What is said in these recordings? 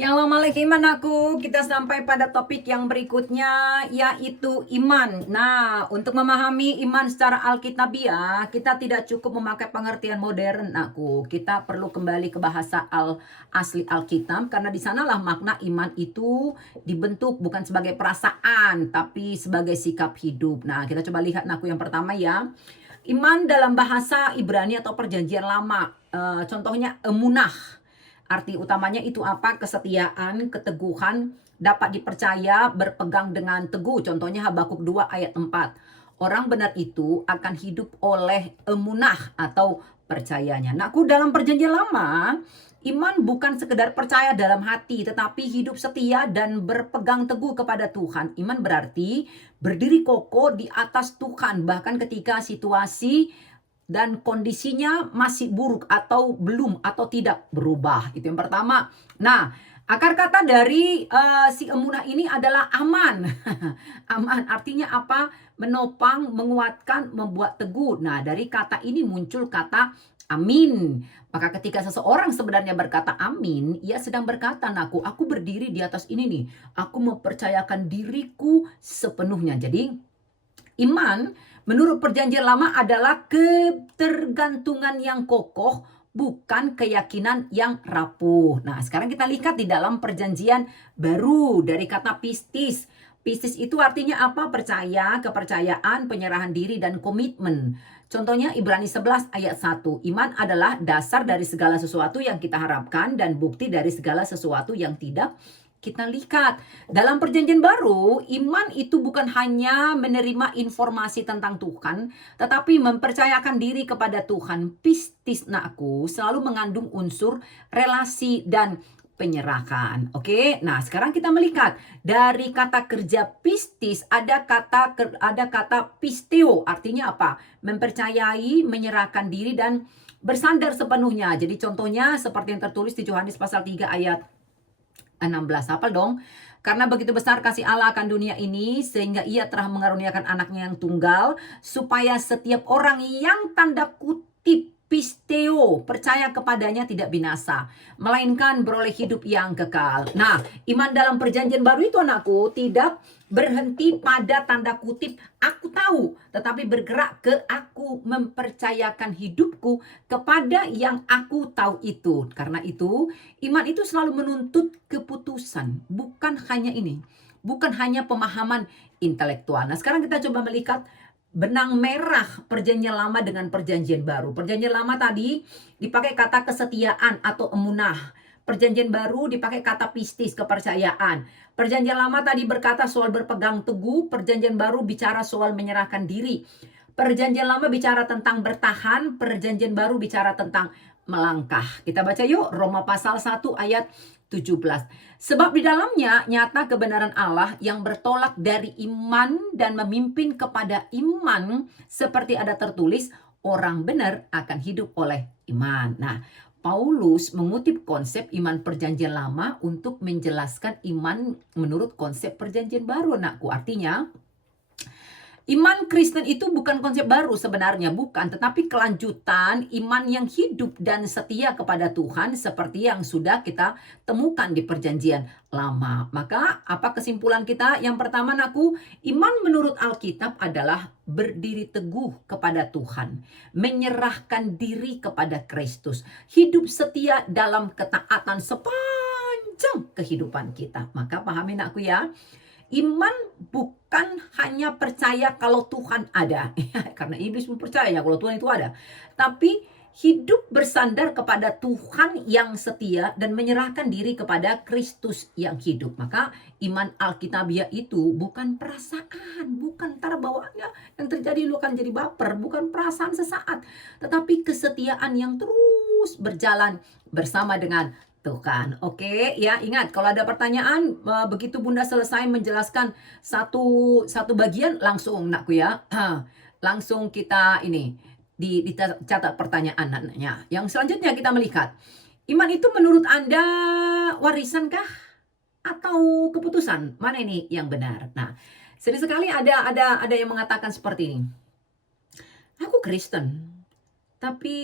Shalom alaikum anakku, kita sampai pada topik yang berikutnya yaitu iman. Nah, untuk memahami iman secara alkitabiah, kita tidak cukup memakai pengertian modern anakku. Kita perlu kembali ke bahasa asli Alkitab karena di sanalah makna iman itu dibentuk bukan sebagai perasaan tapi sebagai sikap hidup. Nah, kita coba lihat anakku yang pertama ya. Iman dalam bahasa Ibrani atau Perjanjian Lama, contohnya emunah. Arti utamanya itu apa? Kesetiaan, keteguhan, dapat dipercaya, berpegang dengan teguh. Contohnya Habakuk 2 ayat 4. Orang benar itu akan hidup oleh emunah atau percayanya. Nah, dalam perjanjian lama, iman bukan sekedar percaya dalam hati, tetapi hidup setia dan berpegang teguh kepada Tuhan. Iman berarti berdiri kokoh di atas Tuhan, bahkan ketika situasi dan kondisinya masih buruk atau belum atau tidak berubah. Itu yang pertama. Nah, akar kata dari si emunah ini adalah aman. Aman artinya apa? Menopang, menguatkan, membuat teguh. Nah, dari kata ini muncul kata amin. Maka ketika seseorang sebenarnya berkata amin, ia sedang berkata, aku berdiri di atas ini nih. Aku mempercayakan diriku sepenuhnya. Jadi iman menurut perjanjian lama adalah ketergantungan yang kokoh, bukan keyakinan yang rapuh. Nah, sekarang kita lihat di dalam perjanjian baru dari kata pistis. Pistis itu artinya apa? Percaya, kepercayaan, penyerahan diri, dan komitmen. Contohnya Ibrani 11 ayat 1. Iman adalah dasar dari segala sesuatu yang kita harapkan dan bukti dari segala sesuatu yang tidak kita lihat. Dalam perjanjian baru, iman itu bukan hanya menerima informasi tentang Tuhan, tetapi mempercayakan diri kepada Tuhan. Pistis nakku selalu mengandung unsur relasi dan penyerahan. Oke, nah sekarang kita melihat dari kata kerja pistis ada kata pisteo, artinya apa? Mempercayai, menyerahkan diri dan bersandar sepenuhnya. Jadi contohnya seperti yang tertulis di Yohanes pasal 3 ayat 16. Hafal dong. Karena begitu besar kasih Allah akan dunia ini, sehingga ia telah mengaruniakan anaknya yang tunggal, supaya setiap orang yang tanda kutip pisteo, percaya kepadanya tidak binasa, melainkan beroleh hidup yang kekal. Nah, iman dalam perjanjian baru itu anakku tidak berhenti pada tanda kutip aku tahu, tetapi bergerak ke aku mempercayakan hidupku kepada yang aku tahu itu. Karena itu, iman itu selalu menuntut keputusan, bukan hanya ini, bukan hanya pemahaman intelektual. Nah, sekarang kita coba melihat benang merah perjanjian lama dengan perjanjian baru. Perjanjian lama tadi dipakai kata kesetiaan atau emunah. Perjanjian baru dipakai kata pistis, kepercayaan. Perjanjian lama tadi berkata soal berpegang teguh, perjanjian baru bicara soal menyerahkan diri. Perjanjian lama bicara tentang bertahan, perjanjian baru bicara tentang melangkah. Kita baca yuk Roma pasal 1 ayat 17. Sebab di dalamnya nyata kebenaran Allah yang bertolak dari iman dan memimpin kepada iman, seperti ada tertulis, orang benar akan hidup oleh iman. Nah, Paulus mengutip konsep iman perjanjian lama untuk menjelaskan iman menurut konsep perjanjian baru. Anakku, artinya iman Kristen itu bukan konsep baru sebenarnya, bukan. Tetapi kelanjutan iman yang hidup dan setia kepada Tuhan seperti yang sudah kita temukan di perjanjian lama. Maka apa kesimpulan kita? Yang pertama anakku, iman menurut Alkitab adalah berdiri teguh kepada Tuhan. Menyerahkan diri kepada Kristus. Hidup setia dalam ketaatan sepanjang kehidupan kita. Maka pahami anakku ya. Iman bukan hanya percaya kalau Tuhan ada. Karena iblis pun percaya kalau Tuhan itu ada. Tapi hidup bersandar kepada Tuhan yang setia dan menyerahkan diri kepada Kristus yang hidup. Maka iman Alkitabiah itu bukan perasaan, bukan ntar bawaannya yang terjadi lu akan jadi baper, bukan perasaan sesaat, tetapi kesetiaan yang terus berjalan bersama dengan Tuhan. Oke, ya ingat kalau ada pertanyaan begitu Bunda selesai menjelaskan satu bagian langsung nakku ya. Langsung kita ini dicatat pertanyaannya. Yang selanjutnya kita melihat iman itu menurut Anda warisan kah atau keputusan? Mana ini yang benar? Nah, sering sekali ada yang mengatakan seperti ini. Aku Kristen, Tapi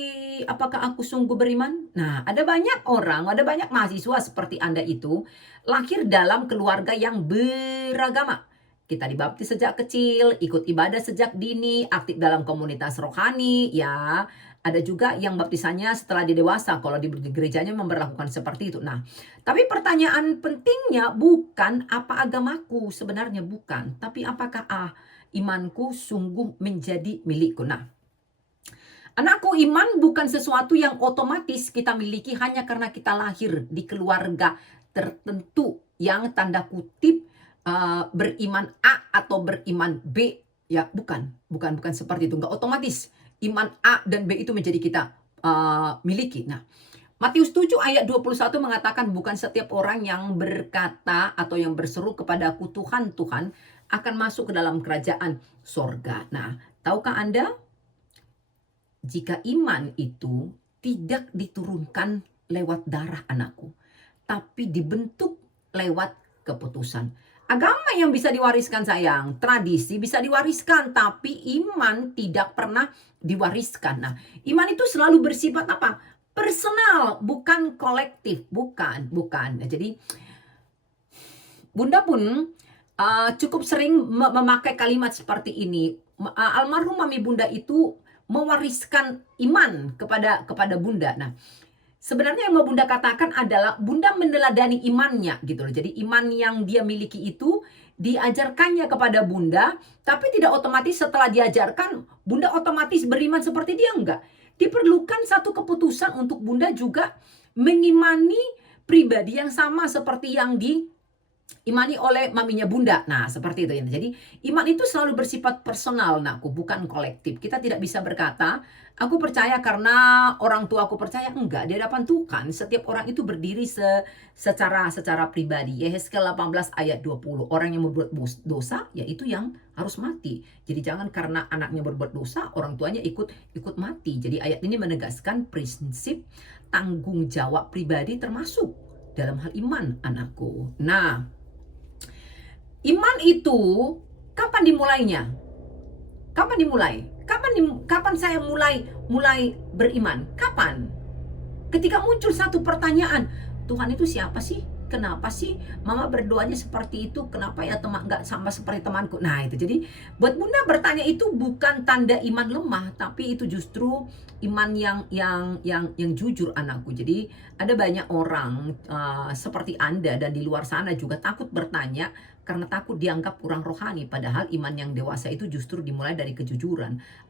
apakah aku sungguh beriman? Nah, ada banyak orang, ada banyak mahasiswa seperti Anda itu lahir dalam keluarga yang beragama. Kita dibaptis sejak kecil, ikut ibadah sejak dini, aktif dalam komunitas rohani, ya. Ada juga yang baptisannya setelah di dewasa, kalau di gerejanya memperlakukan seperti itu. Nah, tapi pertanyaan pentingnya bukan apa agamaku, sebenarnya bukan. Tapi apakah imanku sungguh menjadi milikku. Nah, anakku, iman bukan sesuatu yang otomatis kita miliki hanya karena kita lahir di keluarga tertentu yang tanda kutip beriman A atau beriman B. Ya, bukan seperti itu. Enggak otomatis iman A dan B itu menjadi kita miliki. Nah, Matius 7 ayat 21 mengatakan bukan setiap orang yang berkata atau yang berseru kepadaku Tuhan, Tuhan akan masuk ke dalam kerajaan sorga. Nah, tahukah Anda, jika iman itu tidak diturunkan lewat darah, anakku, tapi dibentuk lewat keputusan. Agama yang bisa diwariskan, sayang, tradisi bisa diwariskan, tapi iman tidak pernah diwariskan. Nah, iman itu selalu bersifat apa? Personal, bukan kolektif, bukan. Nah, jadi Bunda pun cukup sering memakai kalimat seperti ini. Almarhum mami Bunda itu mewariskan iman kepada Bunda. Nah, sebenarnya yang mau Bunda katakan adalah Bunda meneladani imannya gitu loh. Jadi iman yang dia miliki itu diajarkannya kepada Bunda, tapi tidak otomatis setelah diajarkan Bunda otomatis beriman seperti dia, enggak. Diperlukan satu keputusan untuk Bunda juga mengimani pribadi yang sama seperti yang imani oleh maminya Bunda. Nah, seperti itu ya. Jadi, iman itu selalu bersifat personal, nakku, bukan kolektif. Kita tidak bisa berkata, aku percaya karena orang tua aku percaya. Enggak, di hadapan Tuhan, setiap orang itu berdiri secara pribadi. Yehezkel 18 ayat 20. Orang yang berbuat dosa, yaitu yang harus mati. Jadi, jangan karena anaknya berbuat dosa, orang tuanya ikut mati. Jadi, ayat ini menegaskan prinsip tanggung jawab pribadi termasuk dalam hal iman, anakku. Nah, iman itu kapan dimulainya? Kapan dimulai? Kapan saya mulai beriman? Kapan? Ketika muncul satu pertanyaan, Tuhan itu siapa sih? Kenapa sih mama berdoanya seperti itu? Kenapa ya nggak sama seperti temanku? Nah, itu jadi buat Bunda bertanya itu bukan tanda iman lemah, tapi itu justru iman yang jujur, anakku. Jadi ada banyak orang seperti Anda dan di luar sana juga takut bertanya karena takut dianggap kurang rohani. Padahal iman yang dewasa itu justru dimulai dari kejujuran.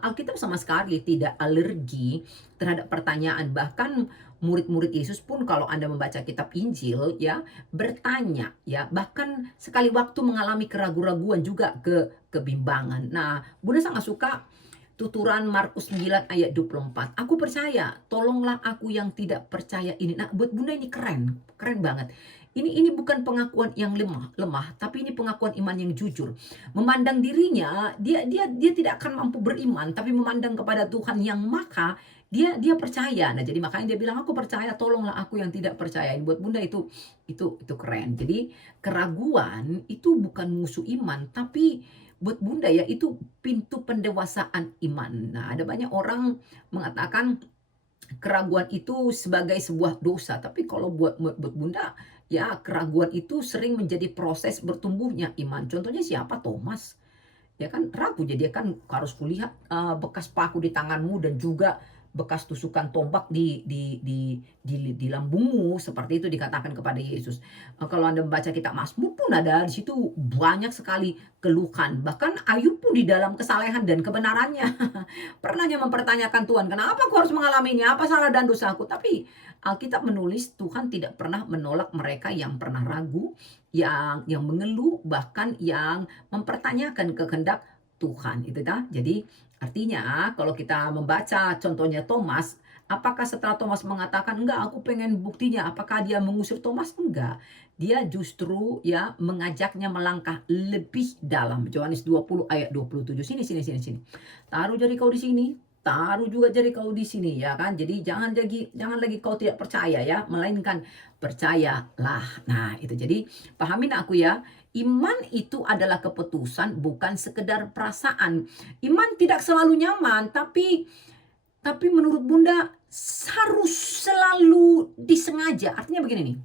Alkitab sama sekali tidak alergi terhadap pertanyaan. Bahkan murid-murid Yesus pun kalau Anda membaca kitab Injil ya bertanya ya, bahkan sekali waktu mengalami keraguan-raguan juga kebimbangan. Nah, Bunda sangat suka tuturan Markus 9 ayat 24. Aku percaya, tolonglah aku yang tidak percaya ini. Nah, buat Bunda ini keren banget. Ini bukan pengakuan yang lemah, tapi ini pengakuan iman yang jujur. Memandang dirinya, dia tidak akan mampu beriman, tapi memandang kepada Tuhan yang maka dia percaya. Nah, jadi makanya dia bilang, aku percaya, tolonglah aku yang tidak percaya. Ini buat Bunda itu keren. Jadi keraguan itu bukan musuh iman, tapi buat Bunda ya itu pintu pendewasaan iman. Nah, ada banyak orang mengatakan keraguan itu sebagai sebuah dosa, tapi kalau buat Bunda ya keraguan itu sering menjadi proses bertumbuhnya iman. Contohnya siapa? Thomas. Ya kan ragu, jadi dia kan harus kulihat bekas paku di tanganmu dan juga bekas tusukan tombak di lambungmu, seperti itu dikatakan kepada Yesus. Kalau Anda membaca kitab Mazmur pun ada di situ banyak sekali keluhan. Bahkan Ayub pun di dalam kesalehan dan kebenarannya pernahnya mempertanyakan Tuhan, kenapa aku harus mengalaminya? Apa salah dan dosaku? Tapi Alkitab menulis Tuhan tidak pernah menolak mereka yang pernah ragu, yang mengeluh, bahkan yang mempertanyakan kehendak Tuhan. Itu dah. Jadi artinya kalau kita membaca contohnya Thomas, apakah setelah Thomas mengatakan enggak aku pengen buktinya, apakah dia mengusir Thomas? Enggak. Dia justru ya mengajaknya melangkah lebih dalam. Yohanes 20 ayat 27. Sini. Taruh jari kau di sini, taruh juga jari kau di sini, ya kan? Jadi jangan lagi kau tidak percaya ya, melainkan percayalah. Nah, itu jadi pahamin aku ya. Iman itu adalah keputusan, bukan sekedar perasaan. Iman tidak selalu nyaman, tapi Tapi menurut Bunda harus selalu disengaja. Artinya begini nih.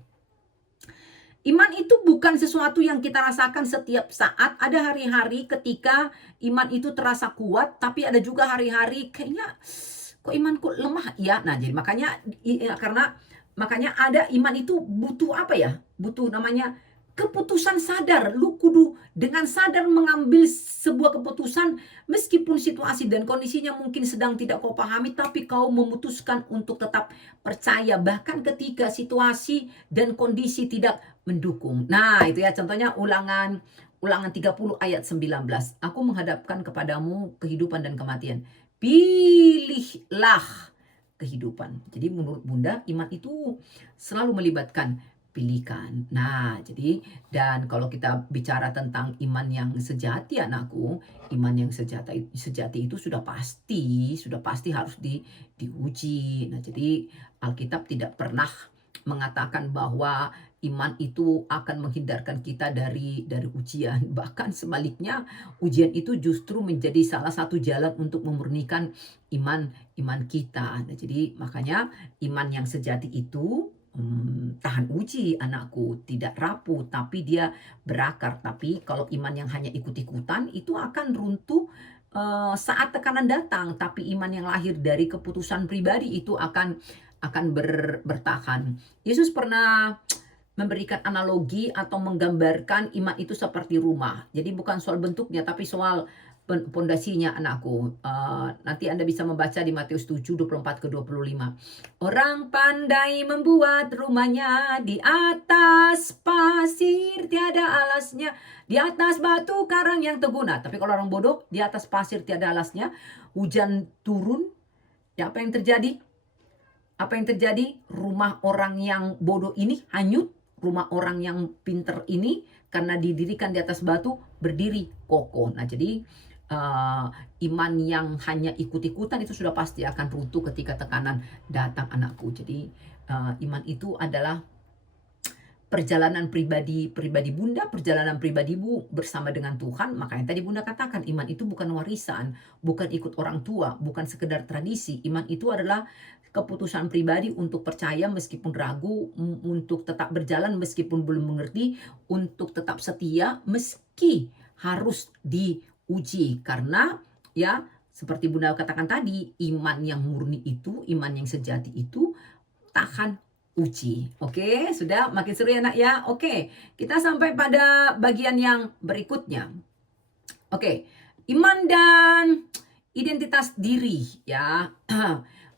Iman itu bukan sesuatu yang kita rasakan setiap saat. Ada hari-hari ketika iman itu terasa kuat, tapi ada juga hari-hari kayaknya kok imanku lemah ya. Nah, jadi makanya ada iman itu butuh apa ya? Butuh namanya keputusan sadar. Lu kudu dengan sadar mengambil sebuah keputusan meskipun situasi dan kondisinya mungkin sedang tidak kau pahami, tapi kau memutuskan untuk tetap percaya bahkan ketika situasi dan kondisi tidak mendukung. Nah, itu ya contohnya Ulangan 30 ayat 19. Aku menghadapkan kepadamu kehidupan dan kematian. Pilihlah kehidupan. Jadi menurut Bunda, iman itu selalu melibatkan pilihkan. Nah, jadi dan kalau kita bicara tentang iman yang sejati anakku, iman yang sejati itu sudah pasti harus diuji. Nah, jadi Alkitab tidak pernah mengatakan bahwa iman itu akan menghindarkan kita dari ujian. Bahkan sebaliknya, ujian itu justru menjadi salah satu jalan untuk memurnikan iman kita. Nah, jadi makanya iman yang sejati itu tahan uji anakku, tidak rapuh tapi dia berakar. Tapi kalau iman yang hanya ikut-ikutan itu akan runtuh saat tekanan datang. Tapi iman yang lahir dari keputusan pribadi itu akan bertahan. Yesus pernah memberikan analogi atau menggambarkan iman itu seperti rumah. Jadi bukan soal bentuknya tapi soal pondasinya anakku. Nanti Anda bisa membaca di Matius 7, 24-25. Orang pandai membuat rumahnya di atas pasir tiada alasnya, di atas batu karang yang teguh. Nah, tapi kalau orang bodoh di atas pasir tiada alasnya, hujan turun, ya apa yang terjadi? Apa yang terjadi? Rumah orang yang bodoh ini hanyut. Rumah orang yang pinter ini karena didirikan di atas batu berdiri kokoh. Nah, jadi iman yang hanya ikut-ikutan itu sudah pasti akan runtuh ketika tekanan datang anakku. Jadi iman itu adalah perjalanan pribadi Bunda, perjalanan pribadimu bersama dengan Tuhan. Makanya tadi Bunda katakan iman itu bukan warisan, bukan ikut orang tua, bukan sekedar tradisi. Iman itu adalah keputusan pribadi untuk percaya meskipun ragu, untuk tetap berjalan meskipun belum mengerti, untuk tetap setia meski harus diuji. Karena ya seperti Bunda katakan tadi, iman yang murni itu, iman yang sejati itu tahan uji. Oke, sudah makin seru ya nak ya. Oke, kita sampai pada bagian yang berikutnya. Oke, iman dan identitas diri ya.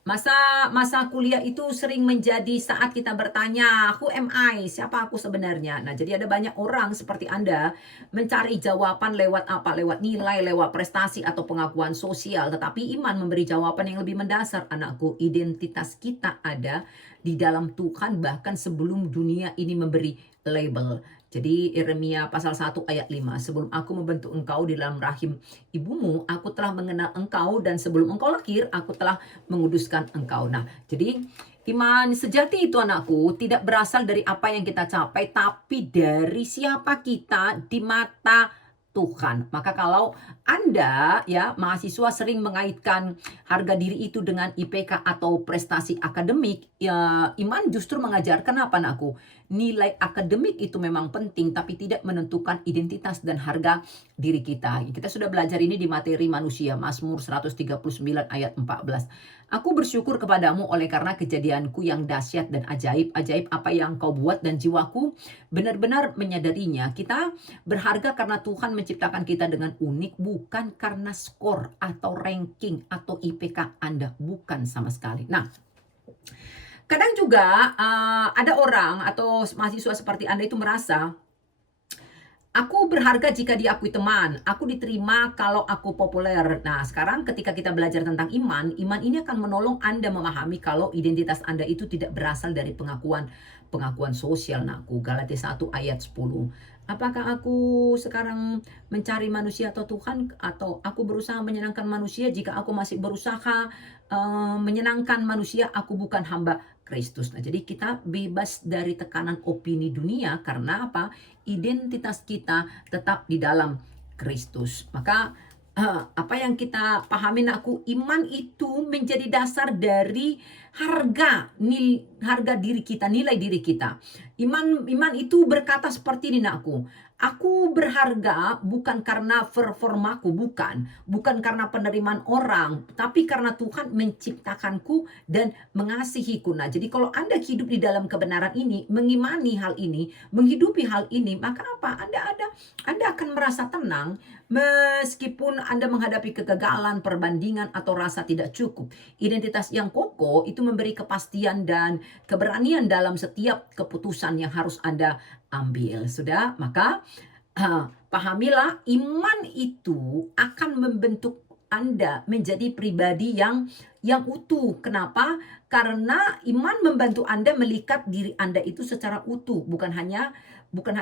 Masa kuliah itu sering menjadi saat kita bertanya, who am I? Siapa aku sebenarnya? Nah, jadi ada banyak orang seperti Anda mencari jawaban lewat apa? Lewat nilai, lewat prestasi atau pengakuan sosial. Tetapi iman memberi jawaban yang lebih mendasar. Anakku, identitas kita ada di dalam Tuhan bahkan sebelum dunia ini memberi label. Jadi Yeremia pasal 1 ayat 5. Sebelum aku membentuk engkau di dalam rahim ibumu, aku telah mengenal engkau, dan sebelum engkau lahir, aku telah menguduskan engkau. Nah, jadi iman sejati itu anakku tidak berasal dari apa yang kita capai, tapi dari siapa kita di mata Tuhan. Maka kalau Anda ya mahasiswa sering mengaitkan harga diri itu dengan IPK atau prestasi akademik, ya iman justru mengajarkan apa anakku? Nilai akademik itu memang penting tapi tidak menentukan identitas dan harga diri kita. Kita sudah belajar ini di materi manusia, Mazmur 139 ayat 14. Aku bersyukur kepadamu oleh karena kejadianku yang dahsyat dan ajaib apa yang kau buat, dan jiwaku benar-benar menyadarinya. Kita berharga karena Tuhan menciptakan kita dengan unik, bukan karena skor atau ranking atau IPK Anda, bukan sama sekali. Nah, kadang juga ada orang atau mahasiswa seperti Anda itu merasa, aku berharga jika diakui teman, aku diterima kalau aku populer. Nah, sekarang ketika kita belajar tentang iman ini akan menolong Anda memahami kalau identitas Anda itu tidak berasal dari pengakuan sosial. Nah, Galatia 1 ayat 10. Apakah aku sekarang mencari manusia atau Tuhan, atau aku berusaha menyenangkan manusia? Jika aku masih berusaha menyenangkan manusia, aku bukan hamba Kristus. Nah, jadi kita bebas dari tekanan opini dunia karena apa? Identitas kita tetap di dalam Kristus. Maka apa yang kita pahami aku, iman itu menjadi dasar dari harga diri kita, nilai diri kita. Iman itu berkata seperti ini nakku. Aku berharga bukan karena performaku, bukan karena penerimaan orang, tapi karena Tuhan menciptakanku dan mengasihiku. Nah, jadi kalau Anda hidup di dalam kebenaran ini, mengimani hal ini, menghidupi hal ini, maka apa? Anda akan merasa tenang meskipun Anda menghadapi kegagalan, perbandingan, atau rasa tidak cukup. Identitas yang kokoh itu memberi kepastian dan keberanian dalam setiap keputusan yang harus Anda ambil. Sudah, maka pahamilah iman itu akan membentuk Anda menjadi pribadi yang utuh. Kenapa? Karena iman membantu Anda melihat diri Anda itu secara utuh, bukan hanya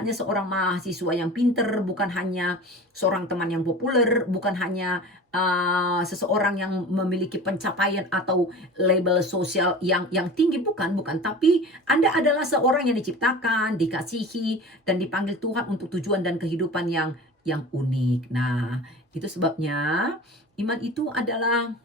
seorang mahasiswa yang pinter, bukan hanya seorang teman yang populer, bukan hanya seseorang yang memiliki pencapaian atau label sosial yang tinggi, bukan, tapi Anda adalah seorang yang diciptakan, dikasihi, dan dipanggil Tuhan untuk tujuan dan kehidupan yang unik. Nah, itu sebabnya iman itu adalah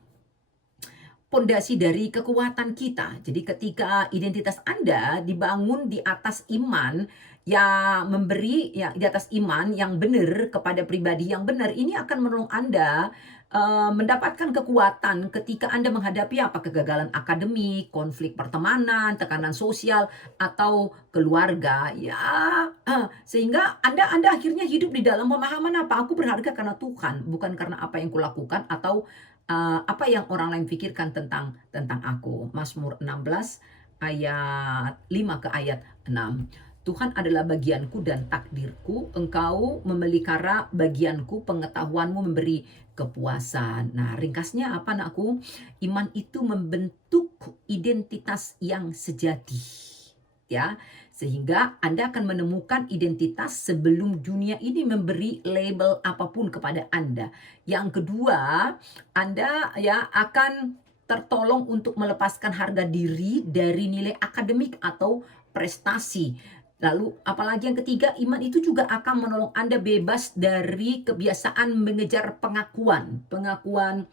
pondasi dari kekuatan kita. Jadi ketika identitas Anda dibangun di atas iman yang memberi, ya di atas iman yang benar kepada pribadi yang benar, ini akan menolong Anda mendapatkan kekuatan ketika Anda menghadapi kegagalan akademik, konflik pertemanan, tekanan sosial, atau keluarga. Ya, sehingga Anda akhirnya hidup di dalam pemahaman aku berharga karena Tuhan, bukan karena apa yang kulakukan atau apa yang orang lain pikirkan tentang aku. Mazmur 16 ayat 5 ke ayat 6. Tuhan adalah bagianku dan takdirku, engkau memelihara bagianku, pengetahuanmu memberi kepuasan. Nah, ringkasnya apa anakku? Iman itu membentuk identitas yang sejati. Ya, sehingga Anda akan menemukan identitas sebelum dunia ini memberi label apapun kepada Anda. Yang kedua, Anda akan tertolong untuk melepaskan harga diri dari nilai akademik atau prestasi. Lalu apalagi yang ketiga, iman itu juga akan menolong Anda bebas dari kebiasaan mengejar pengakuan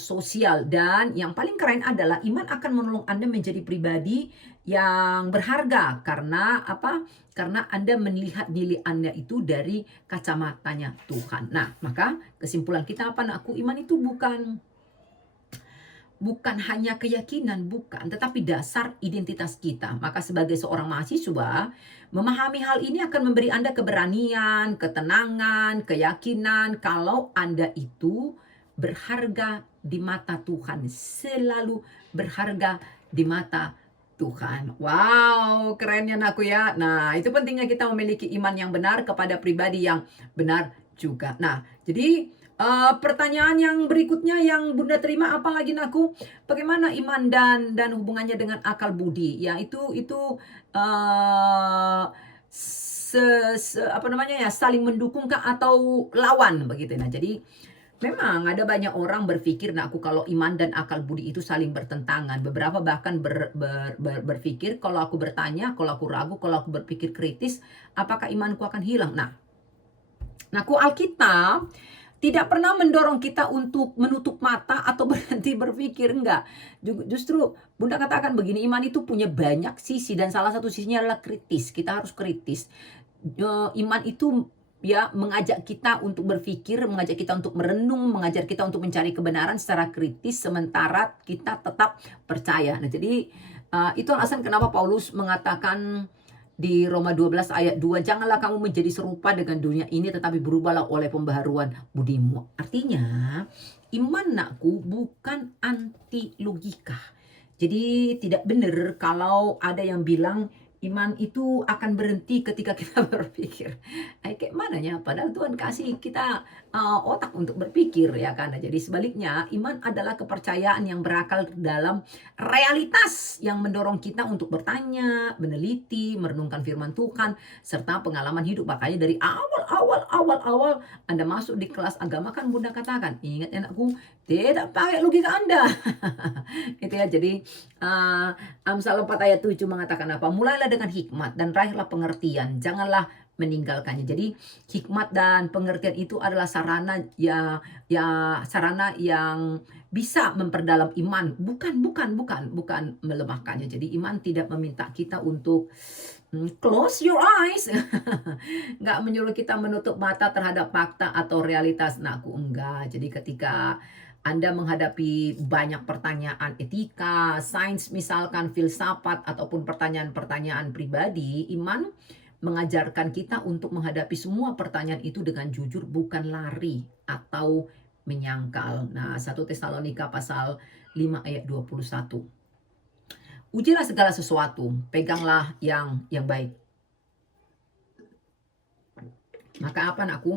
sosial. Dan yang paling keren adalah iman akan menolong Anda menjadi pribadi yang berharga. Karena apa? Karena Anda melihat nilai Anda itu dari kacamatanya Tuhan. Nah, maka kesimpulan kita apa anakku? Iman itu bukan hanya keyakinan, tetapi dasar identitas kita. Maka sebagai seorang mahasiswa, memahami hal ini akan memberi Anda keberanian, ketenangan, keyakinan kalau Anda itu berharga di mata Tuhan, selalu berharga di mata Tuhan. Wow, kerennya aku ya. Nah, itu pentingnya kita memiliki iman yang benar kepada pribadi yang benar juga. Nah, jadi pertanyaan yang berikutnya yang Bunda terima apalagi naku, bagaimana iman dan hubungannya dengan akal budi? Ya itu saling mendukungkah atau lawan begitu. Nah, jadi memang ada banyak orang berpikir kalau iman dan akal budi itu saling bertentangan. Beberapa bahkan berpikir kalau aku bertanya, kalau aku ragu, kalau aku berpikir kritis, apakah imanku akan hilang? Nah, Alkitab tidak pernah mendorong kita untuk menutup mata atau berhenti berpikir, enggak. Justru Bunda katakan begini, iman itu punya banyak sisi dan salah satu sisinya adalah kritis. Kita harus kritis. Iman itu mengajak kita untuk berpikir, mengajak kita untuk merenung, mengajar kita untuk mencari kebenaran secara kritis sementara kita tetap percaya. Nah, jadi itu alasan kenapa Paulus mengatakan di Roma 12 ayat 2, janganlah kamu menjadi serupa dengan dunia ini, tetapi berubahlah oleh pembaharuan budimu. Artinya, iman nakku bukan anti logika. Jadi tidak benar kalau ada yang bilang iman itu akan berhenti ketika kita berpikir. Kayak mana ya? Padahal Tuhan kasih kita otak untuk berpikir ya kan. Jadi sebaliknya, iman adalah kepercayaan yang berakar dalam realitas yang mendorong kita untuk bertanya, meneliti, merenungkan firman Tuhan serta pengalaman hidup. Makanya dari awal Anda masuk di kelas agama kan Bunda katakan, ingat anakku, Tidak pakai logika Anda. Itu ya, jadi Amsal 4 ayat 7 mengatakan apa? Mulailah dengan hikmat dan raihlah pengertian, janganlah meninggalkannya. Jadi hikmat dan pengertian itu adalah sarana sarana yang bisa memperdalam iman, bukan melemahkannya. Jadi iman tidak meminta kita untuk close your eyes. Nggak menyuruh kita menutup mata terhadap fakta atau realitas. Nah, aku enggak. Jadi ketika Anda menghadapi banyak pertanyaan etika, sains misalkan, filsafat, ataupun pertanyaan-pertanyaan pribadi, iman mengajarkan kita untuk menghadapi semua pertanyaan itu dengan jujur, bukan lari atau menyangkal. Nah, 1 Tesalonika pasal 5 ayat 21. Ujilah segala sesuatu, peganglah yang baik. Maka apa anakku?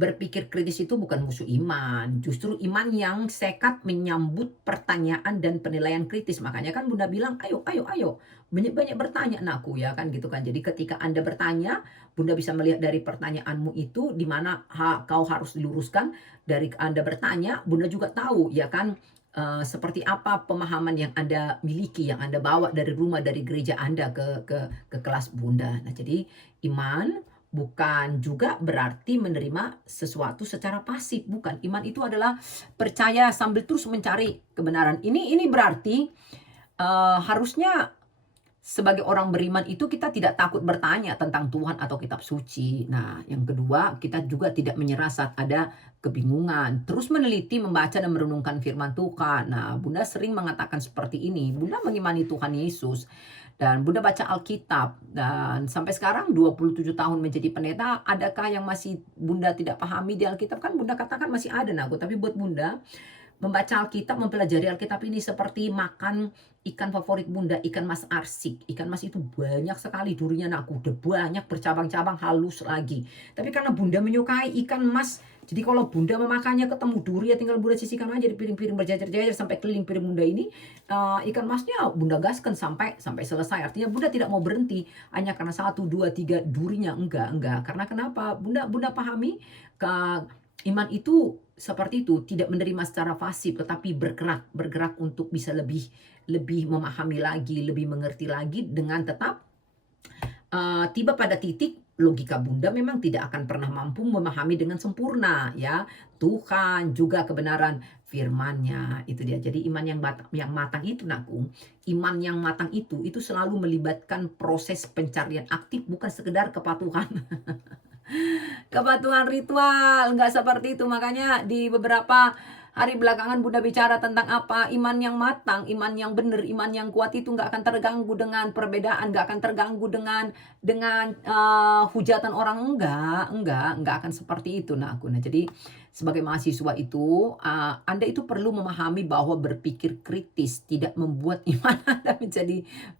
Berpikir kritis itu bukan musuh iman. Justru iman yang sekat menyambut pertanyaan dan penilaian kritis. Makanya kan Bunda bilang, ayo. Banyak-banyak bertanya anakku ya kan gitu kan. Jadi ketika Anda bertanya, Bunda bisa melihat dari pertanyaanmu itu di mana kau harus diluruskan. Dari Anda bertanya, Bunda juga tahu ya kan seperti apa pemahaman yang Anda miliki, yang Anda bawa dari rumah, dari gereja Anda ke kelas Bunda. Nah, jadi iman bukan juga berarti menerima sesuatu secara pasif, bukan. Iman itu adalah percaya sambil terus mencari kebenaran. Ini berarti harusnya sebagai orang beriman itu kita tidak takut bertanya tentang Tuhan atau kitab suci. Nah, yang kedua, kita juga tidak menyerah saat ada kebingungan. Terus meneliti, membaca dan merenungkan firman Tuhan. Nah, Bunda sering mengatakan seperti ini. Bunda mengimani Tuhan Yesus. Dan Bunda baca Alkitab, dan sampai sekarang 27 tahun menjadi pendeta, adakah yang masih Bunda tidak pahami di Alkitab? Kan Bunda katakan masih ada, Naku. Tapi buat Bunda, membaca Alkitab, mempelajari Alkitab ini seperti makan ikan favorit Bunda, ikan mas arsik. Ikan mas itu banyak sekali durinya, Naku. Udah banyak, bercabang-cabang, halus lagi. Tapi karena Bunda menyukai ikan mas, jadi kalau Bunda memakannya ketemu duri ya tinggal Bunda sisihkan aja di piring-piring berjajar-jajar sampai keliling piring Bunda ini. Ikan masnya Bunda gaskan sampai selesai. Artinya Bunda tidak mau berhenti hanya karena 1, 2, 3 durinya. Enggak. Karena kenapa? Bunda pahami iman itu seperti itu, tidak menerima secara pasif tetapi bergerak untuk bisa lebih memahami lagi, lebih mengerti lagi dengan tetap tiba pada titik logika Bunda memang tidak akan pernah mampu memahami dengan sempurna ya Tuhan juga kebenaran firman-Nya. Itu dia. Jadi iman yang matang itu, Nakku, iman yang matang itu selalu melibatkan proses pencarian aktif, bukan sekedar kepatuhan. Kepatuhan ritual, nggak seperti itu. Makanya di beberapa hari belakangan Bunda bicara tentang apa? Iman yang matang, iman yang benar, iman yang kuat itu nggak akan terganggu dengan perbedaan, nggak akan terganggu dengan hujatan orang. Nggak akan seperti itu. Nah, jadi sebagai mahasiswa itu, Anda itu perlu memahami bahwa berpikir kritis tidak membuat iman Anda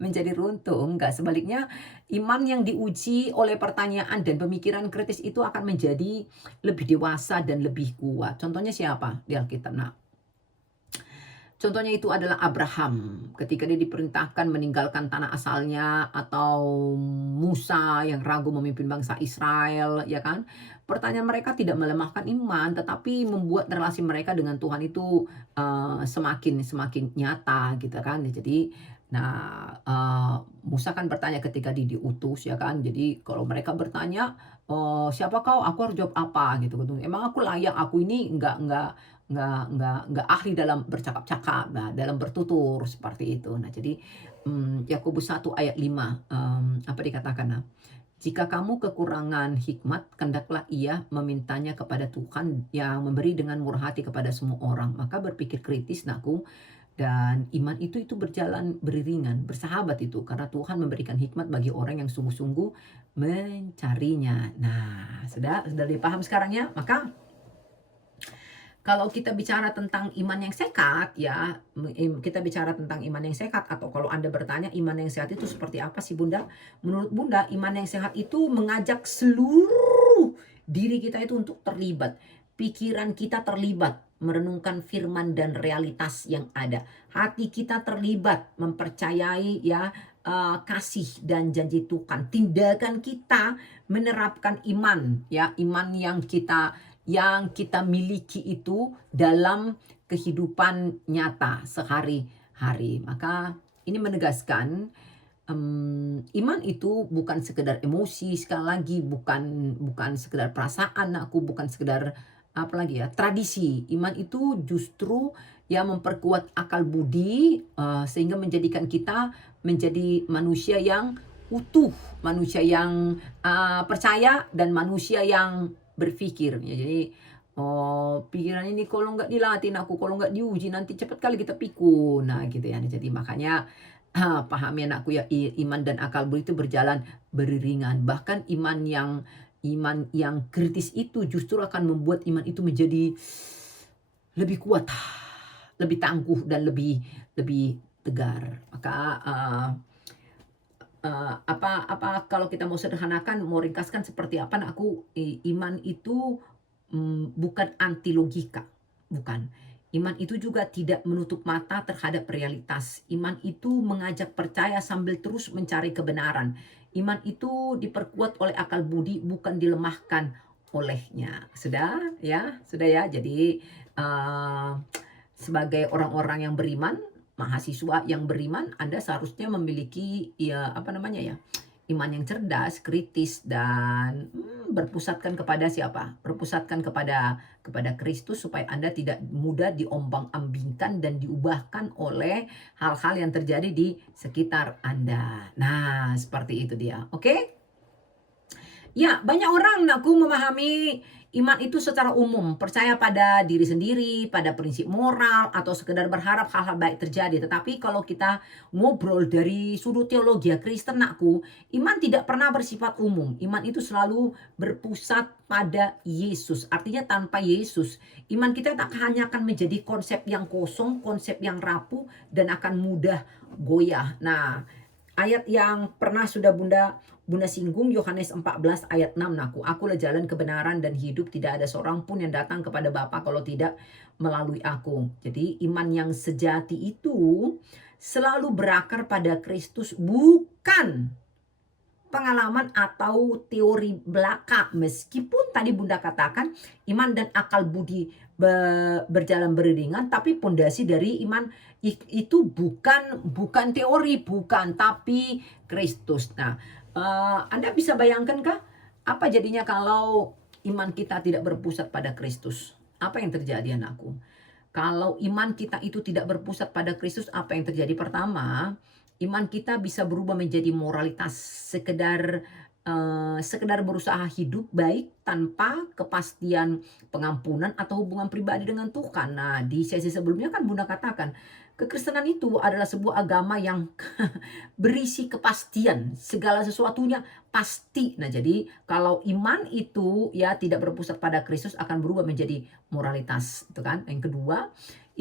menjadi runtuh. Enggak, sebaliknya iman yang diuji oleh pertanyaan dan pemikiran kritis itu akan menjadi lebih dewasa dan lebih kuat. Contohnya siapa di Alkitab? Nah, contohnya itu adalah Abraham ketika dia diperintahkan meninggalkan tanah asalnya, atau Musa yang ragu memimpin bangsa Israel, ya kan? Pertanyaan mereka tidak melemahkan iman, tetapi membuat relasi mereka dengan Tuhan itu semakin nyata, gitu kan? Jadi, Musa kan bertanya ketika diutus, ya kan? Jadi kalau mereka bertanya, siapa kau? Aku harus jawab apa, gitu. Emang aku layak? Aku ini nggak ahli dalam bercakap-cakap, dalam bertutur seperti itu. Nah, jadi Yakobus 1 ayat 5 apa dikatakan? Nah, jika kamu kekurangan hikmat, hendaklah ia memintanya kepada Tuhan yang memberi dengan murah hati kepada semua orang. Maka berpikir kritis, Nakku, dan iman itu berjalan beriringan, bersahabat itu, karena Tuhan memberikan hikmat bagi orang yang sungguh-sungguh mencarinya. Nah, sudah dipaham sekarang ya? Maka kalau kita bicara tentang iman yang sehat ya, kita bicara tentang iman yang sehat, atau kalau Anda bertanya iman yang sehat itu seperti apa sih, Bunda? Menurut Bunda, iman yang sehat itu mengajak seluruh diri kita itu untuk terlibat. Pikiran kita terlibat merenungkan firman dan realitas yang ada. Hati kita terlibat mempercayai ya kasih dan janji Tuhan. Tindakan kita menerapkan iman ya, iman yang kita yang kita miliki itu dalam kehidupan nyata sehari-hari. Maka ini menegaskan iman itu bukan sekedar emosi, sekali lagi bukan bukan sekedar perasaan aku, bukan sekedar apa lagi ya, tradisi. Iman itu justru yang memperkuat akal budi, sehingga menjadikan kita menjadi manusia yang utuh, manusia yang percaya dan manusia yang berpikir. Ya, jadi pikiran ini kalau nggak dilatih aku, kalau nggak diuji nanti cepat kali kita pikun. Nah gitu ya. Jadi makanya pahami anakku ya, iman dan akal budi itu berjalan beriringan. Bahkan iman yang kritis itu justru akan membuat iman itu menjadi lebih kuat, lebih tangguh dan lebih lebih tegar. Maka apa kalau kita mau sederhanakan, mau ringkaskan seperti apa anakku, iman itu bukan anti logika, bukan. Iman itu juga tidak menutup mata terhadap realitas. Iman itu mengajak percaya sambil terus mencari kebenaran. Iman itu diperkuat oleh akal budi, bukan dilemahkan olehnya. Sudah ya, sudah ya. Jadi sebagai orang-orang yang beriman, mahasiswa yang beriman, Anda seharusnya memiliki ya apa namanya ya, iman yang cerdas, kritis, dan berpusatkan kepada siapa? Berpusatkan kepada Kristus, supaya Anda tidak mudah diombang-ambingkan dan diubahkan oleh hal-hal yang terjadi di sekitar Anda. Nah, seperti itu dia. Oke? Ya, banyak orang aku memahami iman itu secara umum, percaya pada diri sendiri, pada prinsip moral, atau sekedar berharap hal-hal baik terjadi. Tetapi kalau kita ngobrol dari sudut teologi Kristen, nakku, iman tidak pernah bersifat umum. Iman itu selalu berpusat pada Yesus. Artinya tanpa Yesus, iman kita tak hanya akan menjadi konsep yang kosong, konsep yang rapuh, dan akan mudah goyah. Nah, ayat yang pernah sudah Bunda singgung, Yohanes 14 ayat 6, akulah jalan kebenaran dan hidup, tidak ada seorang pun yang datang kepada Bapa kalau tidak melalui aku. Jadi iman yang sejati itu selalu berakar pada Kristus, bukan pengalaman atau teori belaka. Meskipun tadi Bunda katakan iman dan akal budi berjalan beriringan, tapi pondasi dari iman itu bukan teori, bukan, tapi Kristus. Nah, Anda bisa bayangkan kah apa jadinya kalau iman kita tidak berpusat pada Kristus? Apa yang terjadi, anakku? Kalau iman kita itu tidak berpusat pada Kristus, apa yang terjadi? Pertama, iman kita bisa berubah menjadi moralitas, sekedar berusaha hidup baik tanpa kepastian pengampunan atau hubungan pribadi dengan Tuhan. Nah, di sesi sebelumnya kan Bunda katakan, kekristenan itu adalah sebuah agama yang berisi kepastian, segala sesuatunya pasti. Nah, jadi kalau iman itu ya tidak berpusat pada Kristus, akan berubah menjadi moralitas, itu kan. Yang kedua,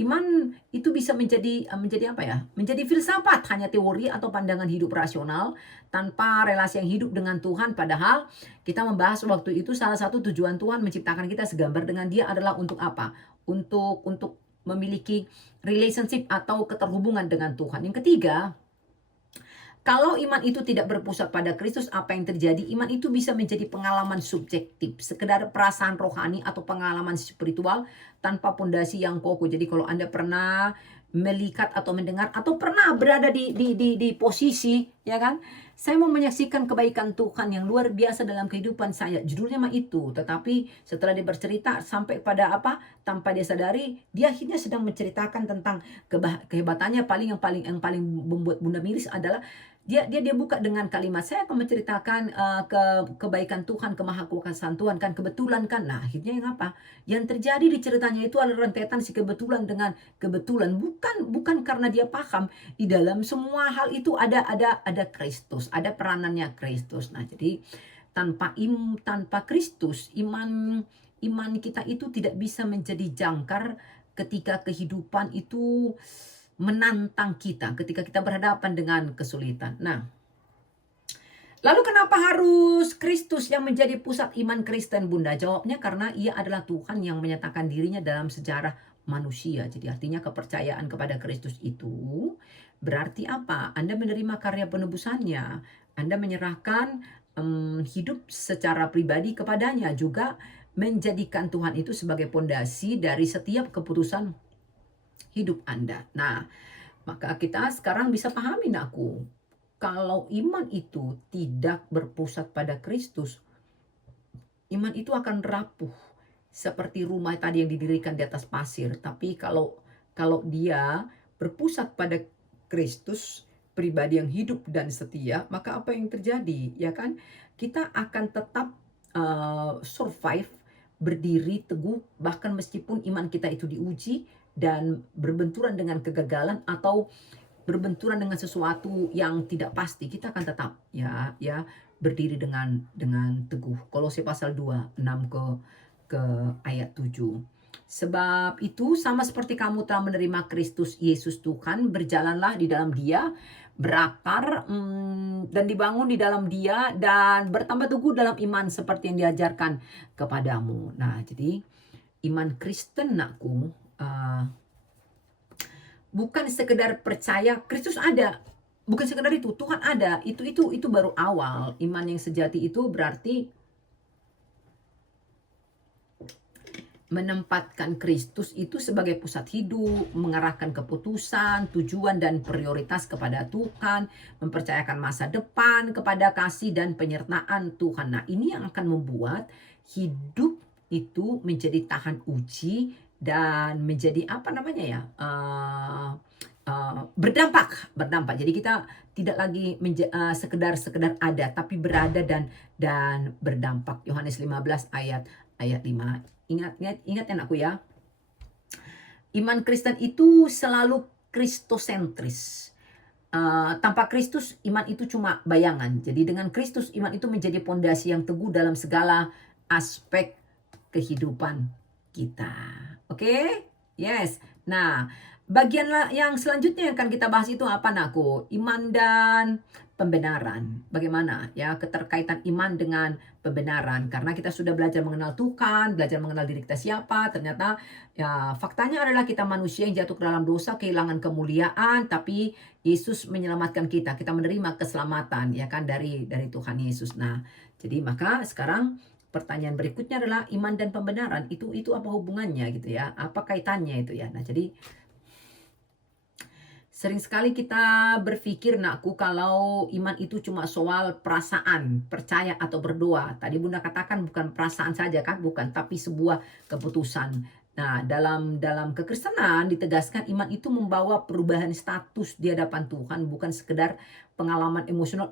iman itu bisa menjadi apa ya? Menjadi filsafat, hanya teori atau pandangan hidup rasional tanpa relasi yang hidup dengan Tuhan. Padahal kita membahas waktu itu salah satu tujuan Tuhan menciptakan kita segambar dengan Dia adalah untuk apa? Untuk memiliki relationship atau keterhubungan dengan Tuhan. Yang ketiga, kalau iman itu tidak berpusat pada Kristus, apa yang terjadi? Iman itu bisa menjadi pengalaman subjektif, sekedar perasaan rohani atau pengalaman spiritual tanpa pondasi yang kokoh. Jadi kalau Anda pernah melihat atau mendengar atau pernah berada di posisi, ya kan? Saya mau menyaksikan kebaikan Tuhan yang luar biasa dalam kehidupan saya. Judulnya mah itu, tetapi setelah dia bercerita sampai pada apa? Tanpa dia sadari, dia akhirnya sedang menceritakan tentang kehebatannya. Yang paling membuat Bunda miris adalah dia buka dengan kalimat, saya akan menceritakan kebaikan Tuhan, kemahakuasaan Tuhan, kan kebetulan kan. Nah, akhirnya yang apa? Yang terjadi di ceritanya itu adalah rentetan si kebetulan dengan kebetulan, bukan karena dia paham di dalam semua hal itu ada Kristus, ada peranannya Kristus. Nah, jadi tanpa Kristus, iman kita itu tidak bisa menjadi jangkar ketika kehidupan itu menantang kita, ketika kita berhadapan dengan kesulitan. Nah, lalu kenapa harus Kristus yang menjadi pusat iman Kristen, Bunda? Jawabnya karena Ia adalah Tuhan yang menyatakan dirinya dalam sejarah manusia. Jadi artinya kepercayaan kepada Kristus itu berarti apa? Anda menerima karya penebusannya. Anda menyerahkan hidup secara pribadi kepadanya, juga menjadikan Tuhan itu sebagai pondasi dari setiap keputusan hidup Anda. Nah, maka kita sekarang bisa pahami aku, kalau iman itu tidak berpusat pada Kristus, iman itu akan rapuh seperti rumah tadi yang didirikan di atas pasir. Tapi kalau dia berpusat pada Kristus, pribadi yang hidup dan setia, maka apa yang terjadi? Ya kan? Kita akan tetap survive, berdiri teguh, bahkan meskipun iman kita itu diuji dan berbenturan dengan kegagalan atau berbenturan dengan sesuatu yang tidak pasti, kita akan tetap ya berdiri dengan teguh. Kolose pasal 2, 6 ke ayat 7. Sebab itu sama seperti kamu telah menerima Kristus Yesus Tuhan, berjalanlah di dalam Dia, berakar dan dibangun di dalam Dia, dan bertambah teguh dalam iman seperti yang diajarkan kepadamu. Nah, jadi iman Kristen nakku bukan sekedar percaya Kristus ada, bukan sekedar itu, Tuhan ada, itu baru awal. Iman yang sejati itu berarti menempatkan Kristus itu sebagai pusat hidup, mengarahkan keputusan, tujuan dan prioritas kepada Tuhan, mempercayakan masa depan kepada kasih dan penyertaan Tuhan. Nah, ini yang akan membuat hidup itu menjadi tahan uji dan menjadi berdampak. Jadi kita tidak lagi sekedar ada, tapi berada dan berdampak. Yohanes 15 ayat 5. Ingat anakku ya. Iman Kristen itu selalu kristosentris. Tanpa Kristus iman itu cuma bayangan. Jadi dengan Kristus iman itu menjadi pondasi yang teguh dalam segala aspek kehidupan kita. Oke? Yes. Nah, bagian yang selanjutnya yang akan kita bahas itu apa nakku? Iman dan pembenaran. Bagaimana ya keterkaitan iman dengan pembenaran? Karena kita sudah belajar mengenal Tuhan, belajar mengenal diri kita siapa. Ternyata ya faktanya adalah kita manusia yang jatuh ke dalam dosa, kehilangan kemuliaan, tapi Yesus menyelamatkan kita. Kita menerima keselamatan ya kan dari Tuhan Yesus. Nah, jadi maka sekarang pertanyaan berikutnya adalah iman dan pembenaran itu apa hubungannya gitu ya? Apa kaitannya itu ya? Nah, jadi sering sekali kita berpikir nakku kalau iman itu cuma soal perasaan, percaya atau berdoa. Tadi Bunda katakan bukan perasaan saja kan, bukan, tapi sebuah keputusan. Nah, dalam kekristenan ditegaskan iman itu membawa perubahan status di hadapan Tuhan, bukan sekedar pengalaman emosional.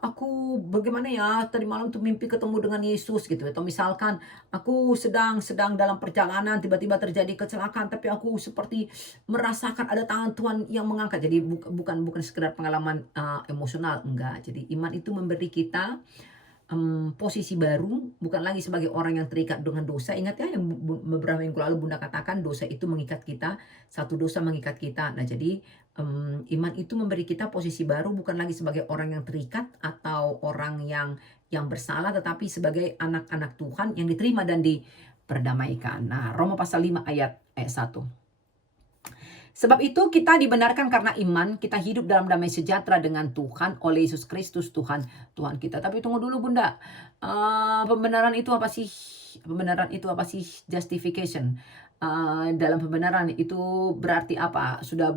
Aku bagaimana ya tadi malam tuh mimpi ketemu dengan Yesus gitu. Atau misalkan aku sedang dalam perjalanan tiba-tiba terjadi kecelakaan tapi aku seperti merasakan ada tangan Tuhan yang mengangkat. Jadi bukan sekedar pengalaman emosional, enggak. Jadi iman itu memberi kita posisi baru, bukan lagi sebagai orang yang terikat dengan dosa. Ingat ya yang beberapa minggu lalu Bunda katakan dosa itu mengikat kita, satu dosa mengikat kita. Nah, jadi iman itu memberi kita posisi baru, bukan lagi sebagai orang yang terikat atau orang yang bersalah, tetapi sebagai anak-anak Tuhan yang diterima dan diperdamaikan. Nah, Roma pasal 5 ayat 1. Sebab itu kita dibenarkan karena iman, kita hidup dalam damai sejahtera dengan Tuhan oleh Yesus Kristus Tuhan kita. Tapi tunggu dulu Bunda, pembenaran itu apa sih? Pembenaran itu apa sih? Justification. Dalam pembenaran itu berarti apa? Sudah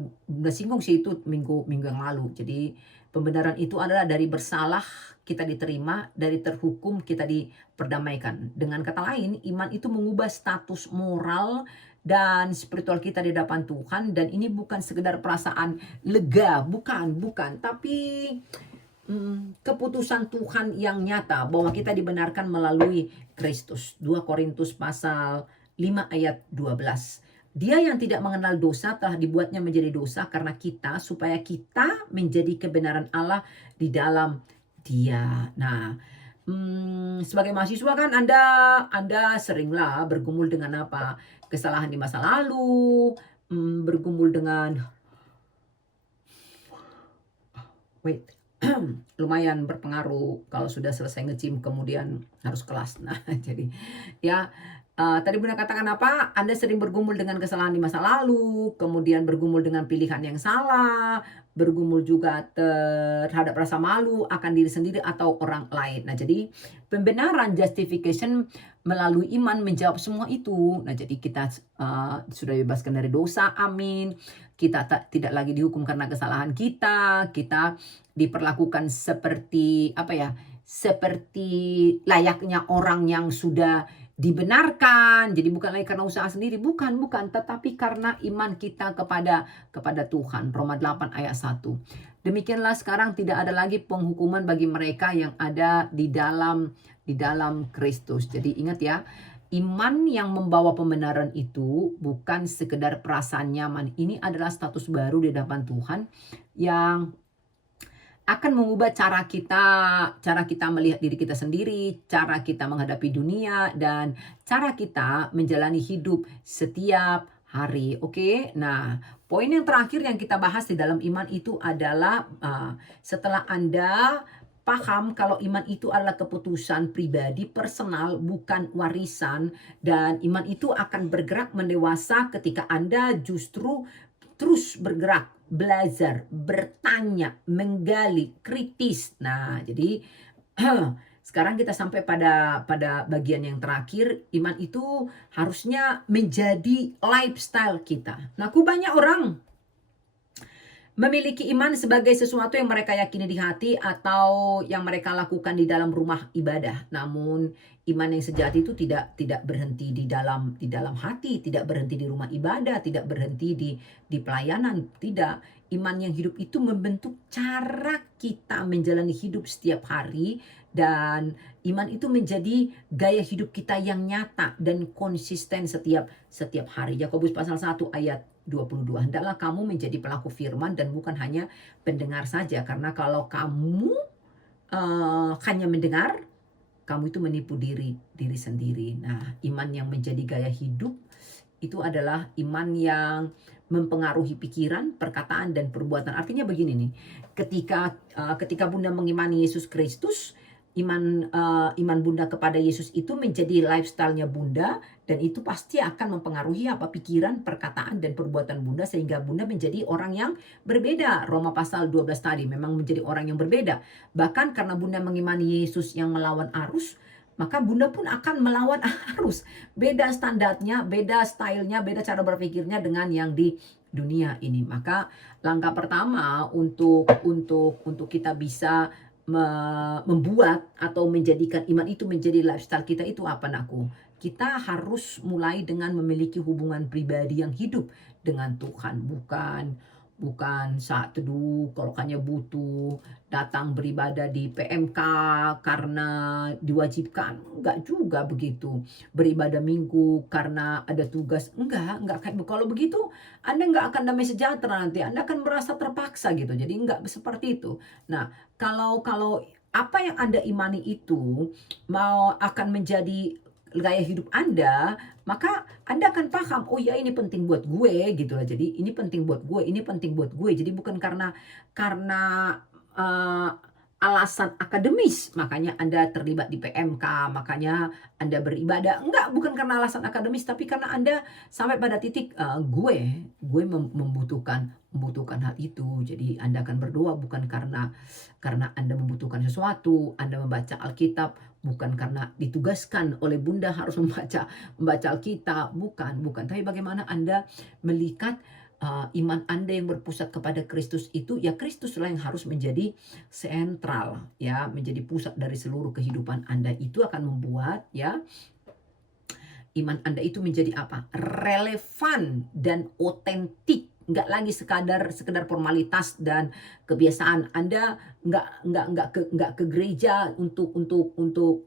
singgung sih itu minggu yang lalu. Jadi pembenaran itu adalah dari bersalah kita diterima, dari terhukum kita diperdamaikan. Dengan kata lain, iman itu mengubah status moral dan spiritual kita di hadapan Tuhan, dan ini bukan sekedar perasaan lega, bukan, tapi keputusan Tuhan yang nyata bahwa kita dibenarkan melalui Kristus. 2 Korintus pasal 5 ayat 12. Dia yang tidak mengenal dosa telah dibuatnya menjadi dosa karena kita, supaya kita menjadi kebenaran Allah di dalam Dia. Nah, sebagai mahasiswa kan Anda seringlah bergumul dengan apa? Kesalahan di masa lalu, bergumul dengan lumayan berpengaruh kalau sudah selesai nge-gym kemudian harus kelas. Nah, jadi ya Tadi Bunda katakan apa? Anda sering bergumul dengan kesalahan di masa lalu, kemudian bergumul dengan pilihan yang salah, bergumul juga terhadap rasa malu akan diri sendiri atau orang lain. Nah, jadi pembenaran justification melalui iman menjawab semua itu. Nah, jadi kita sudah dibebaskan dari dosa, amin. Kita tidak lagi dihukum karena kesalahan kita. Kita diperlakukan seperti apa ya? Seperti layaknya orang yang sudah dibenarkan. Jadi bukan lagi karena usaha sendiri, bukan, tetapi karena iman kita kepada Tuhan. Roma 8 ayat 1. Demikianlah sekarang tidak ada lagi penghukuman bagi mereka yang ada di dalam Kristus. Jadi ingat ya, iman yang membawa pembenaran itu bukan sekedar perasaan nyaman. Ini adalah status baru di hadapan Tuhan yang akan mengubah cara kita melihat diri kita sendiri, cara kita menghadapi dunia, dan cara kita menjalani hidup setiap hari. Oke, nah poin yang terakhir yang kita bahas di dalam iman itu adalah setelah Anda paham kalau iman itu adalah keputusan pribadi, personal, bukan warisan, dan iman itu akan bergerak mendewasa ketika Anda justru terus bergerak, belajar, bertanya, menggali, kritis. Nah, jadi sekarang kita sampai pada bagian yang terakhir. Iman itu harusnya menjadi lifestyle kita. Nah, banyak orang memiliki iman sebagai sesuatu yang mereka yakini di hati atau yang mereka lakukan di dalam rumah ibadah. Namun iman yang sejati itu tidak berhenti di dalam hati, tidak berhenti di rumah ibadah, tidak berhenti di pelayanan, tidak. Iman yang hidup itu membentuk cara kita menjalani hidup setiap hari, dan iman itu menjadi gaya hidup kita yang nyata dan konsisten setiap hari. Yakobus pasal 1 ayat 22. Hendaklah kamu menjadi pelaku firman dan bukan hanya pendengar saja. Karena kalau kamu hanya mendengar, kamu itu menipu diri sendiri. Nah, iman yang menjadi gaya hidup itu adalah iman yang mempengaruhi pikiran, perkataan, dan perbuatan. Artinya begini nih, ketika Bunda mengimani Yesus Kristus, iman Bunda kepada Yesus itu menjadi lifestyle-nya Bunda, dan itu pasti akan mempengaruhi pikiran, perkataan, dan perbuatan Bunda, sehingga Bunda menjadi orang yang berbeda. Roma pasal 12 tadi memang menjadi orang yang berbeda. Bahkan karena Bunda mengimani Yesus yang melawan arus, maka Bunda pun akan melawan arus. Beda standarnya, beda stylenya, beda cara berpikirnya dengan yang di dunia ini. Maka langkah pertama untuk kita bisa membuat atau menjadikan iman itu menjadi lifestyle kita itu apa, nakku? Kita harus mulai dengan memiliki hubungan pribadi yang hidup dengan Tuhan. Bukan saat teduh kalau hanya butuh datang beribadah di PMK karena diwajibkan. Enggak juga begitu. Beribadah minggu karena ada tugas. Enggak kayak kalau begitu Anda enggak akan damai sejahtera nanti. Anda akan merasa terpaksa gitu. Jadi enggak seperti itu. Nah, kalau apa yang Anda imani itu mau akan menjadi gaya hidup Anda, maka Anda akan paham, oh ya ini penting buat gue gitu lah. Jadi ini penting buat gue, ini penting buat gue. Jadi bukan karena uh, alasan akademis makanya Anda terlibat di PMK, makanya Anda beribadah. Enggak, bukan karena alasan akademis, tapi karena Anda sampai pada titik gue membutuhkan hal itu. Jadi Anda akan berdoa bukan karena Anda membutuhkan sesuatu. Anda membaca Alkitab bukan karena ditugaskan oleh Bunda harus membaca Alkitab, bukan. Tapi bagaimana Anda melihat iman Anda yang berpusat kepada Kristus itu, ya Kristuslah yang harus menjadi sentral, ya, menjadi pusat dari seluruh kehidupan Anda. Itu akan membuat ya iman Anda itu menjadi apa? Relevan dan otentik. Nggak lagi sekedar formalitas dan kebiasaan. Anda nggak ke gereja untuk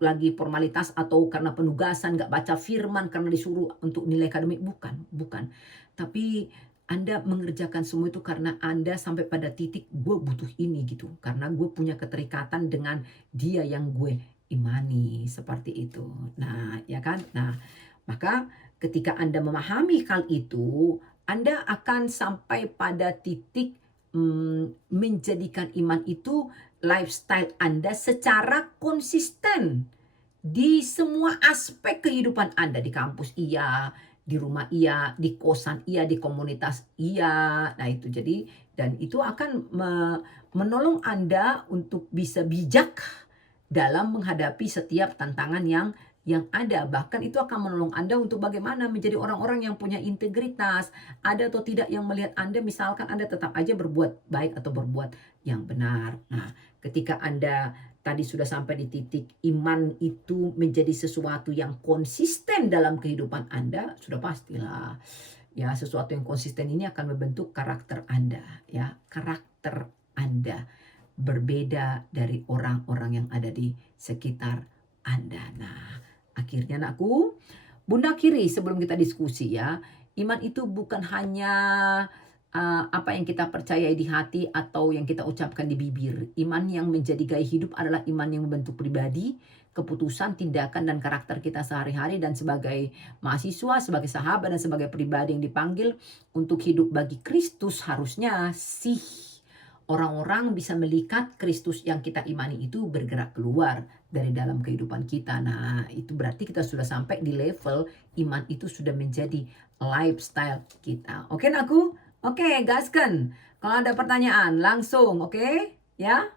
lagi formalitas atau karena penugasan, nggak baca firman karena disuruh untuk nilai akademik, bukan. Tapi Anda mengerjakan semua itu karena Anda sampai pada titik gue butuh ini gitu. Karena gue punya keterikatan dengan dia yang gue imani, seperti itu. Nah, ya kan? Nah, maka ketika Anda memahami hal itu, Anda akan sampai pada titik menjadikan iman itu lifestyle Anda secara konsisten. di semua aspek kehidupan Anda, di kampus iya, di rumah iya, di kosan iya, di komunitas iya. Nah itu jadi, dan itu akan menolong Anda untuk bisa bijak dalam menghadapi setiap tantangan yang ada. Bahkan itu akan menolong Anda untuk bagaimana menjadi orang-orang yang punya integritas. Ada atau tidak yang melihat Anda, misalkan Anda tetap aja berbuat baik atau berbuat yang benar. Nah, ketika Anda tadi sudah sampai di titik iman itu menjadi sesuatu yang konsisten dalam kehidupan Anda, sudah pastilah ya sesuatu yang konsisten ini akan membentuk karakter Anda, ya. Karakter Anda berbeda dari orang-orang yang ada di sekitar Anda. Nah, akhirnya anakku, Bunda akhiri sebelum kita diskusi ya. Iman itu bukan hanya apa yang kita percayai di hati atau yang kita ucapkan di bibir. Iman yang menjadi gaya hidup adalah iman yang membentuk pribadi, keputusan, tindakan, dan karakter kita sehari-hari. Dan sebagai mahasiswa, sebagai sahabat, dan sebagai pribadi yang dipanggil untuk hidup bagi Kristus, harusnya sih orang-orang bisa melihat Kristus yang kita imani itu bergerak keluar dari dalam kehidupan kita. Nah, itu berarti kita sudah sampai di level iman itu sudah menjadi lifestyle kita. Oke, Naku? Oke, gaskan. Kalau ada pertanyaan, langsung, oke? Ya?